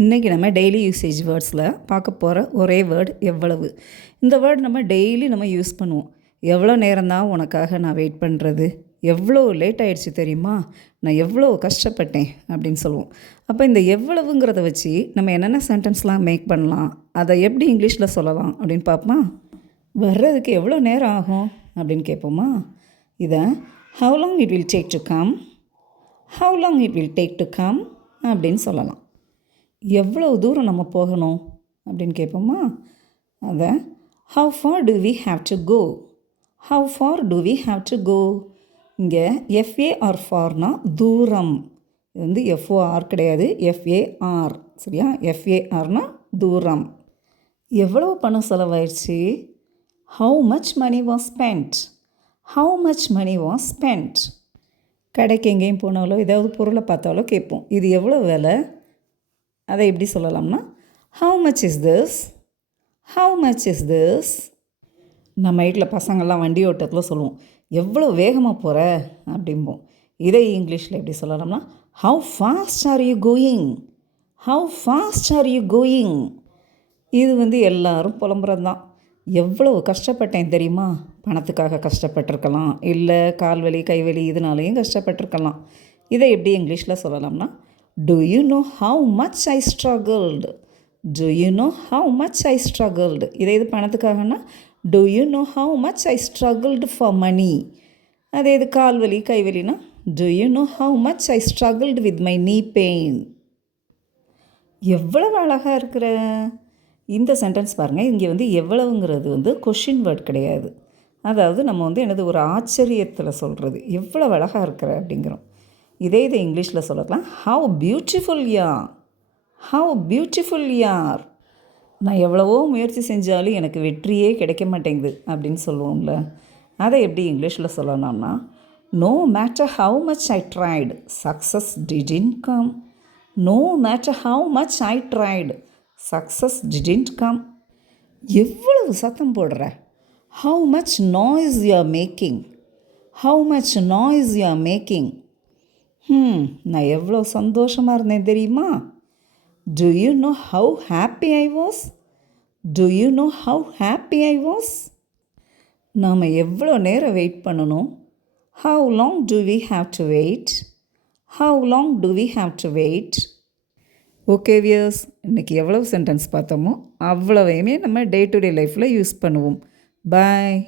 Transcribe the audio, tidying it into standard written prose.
இன்றைக்கி நம்ம daily usage வேர்ட்ஸில் பார்க்க போகிற ஒரே வேர்டு எவ்வளவு. இந்த வேர்டு நம்ம டெய்லி யூஸ் பண்ணுவோம். எவ்வளோ நேரம்தான் உனக்காக நான் வெயிட் பண்ணுறது, எவ்வளோ லேட் ஆகிடுச்சு தெரியுமா, நான் எவ்வளோ கஷ்டப்பட்டேன் அப்படின்னு சொல்லுவோம். அப்போ இந்த எவ்வளவுங்கிறத வச்சு நம்ம என்னென்ன சென்டென்ஸ்லாம் மேக் பண்ணலாம், அதை எப்படி இங்கிலீஷில் சொல்லலாம் அப்படின்னு பார்ப்போமா. வர்றதுக்கு எவ்வளோ நேரம் ஆகும் அப்படின்னு கேட்போமா. இதை how long it will take to come, how long it will take to come அப்படின்னு சொல்லலாம். எவ்வளோ தூரம் நம்ம போகணும் அப்படின்னு கேட்போமா. அதை how far do we have to go, how far do we have to go. இங்கே எஃப்ஏஆர் ஃபார்னா தூரம். இது எஃப்ஓஆர் கிடையாது, எஃப்ஏஆர். சரியா? எஃப்ஏஆர்னா தூரம். எவ்வளோ பணம் செலவாயிடுச்சு. How much money was spent, how much money was spent. கடைக்கு எங்கேயும் போனாலோ ஏதாவது பொருளை பார்த்தாலோ கேட்போம், இது எவ்வளோ விலை. அதை எப்படி சொல்லலாம்னா how much is this, how much is this. நம்ம வீட்டில் பசங்கள்லாம் வண்டி ஓட்டத்தில் சொல்லுவோம், எவ்வளோ வேகமாக போகிற அப்படிம்போம். இதை இங்கிலீஷில் எப்படி சொல்லலாம்னா how fast are you going, how fast are you going. இது எல்லாரும் புலம்புறது தான். எவ்வளோ கஷ்டப்பட்டேன் தெரியுமா. பணத்துக்காக கஷ்டப்பட்டிருக்கலாம், இல்லை கால்வலி கைவலி இதனாலேயும் கஷ்டப்பட்டிருக்கலாம். இதை எப்படி இங்கிலீஷில் சொல்லலாம்னா do you know how much I struggled, do you know how much I struggled. இது பணத்துக்காகனா do you know how much I struggled for money. அதே இது கால்வலி கைவலினா do you know how much I struggled with my knee pain. எவ்வளவு அழகாக இருக்கிற இந்த sentence பாருங்கள். இங்கே எவ்வளவுங்கிறது கொஷின் வேர்ட் கிடையாது. அதாவது நம்ம என்னது ஒரு ஆச்சரியத்தில் சொல்கிறது, எவ்வளவு அழகாக இருக்கிற அப்படிங்கிறோம். இதை இங்கிலீஷில் சொல்லலாம் how beautiful yeah, how beautiful யார். நான் எவ்வளவோ முயற்சி செஞ்சாலும் எனக்கு வெற்றியே கிடைக்க மாட்டேங்குது அப்படின்னு சொல்லுவோம்ல. அதை எப்படி இங்கிலீஷில் சொல்லலாம்னா no matter how much I tried, success didn't come. No matter how much I tried, success didn't come. எவ்வளவு சத்தம் போடுற. How much noise you are making, how much noise you are making. நான் எவ்வளோ சந்தோஷமாக இருந்தேன் தெரியுமா. Do you know how happy I was, do you know how happy I was. நாம் எவ்வளோ நேரம் வெயிட் பண்ணணும். How long do we have to wait, how long do we have to wait. Okay viewers, இன்றைக்கி எவ்வளோ sentence பார்த்தோமோ அவ்வளவையுமே நம்ம day to day லைஃப்பில் use பண்ணுவோம். பாய்.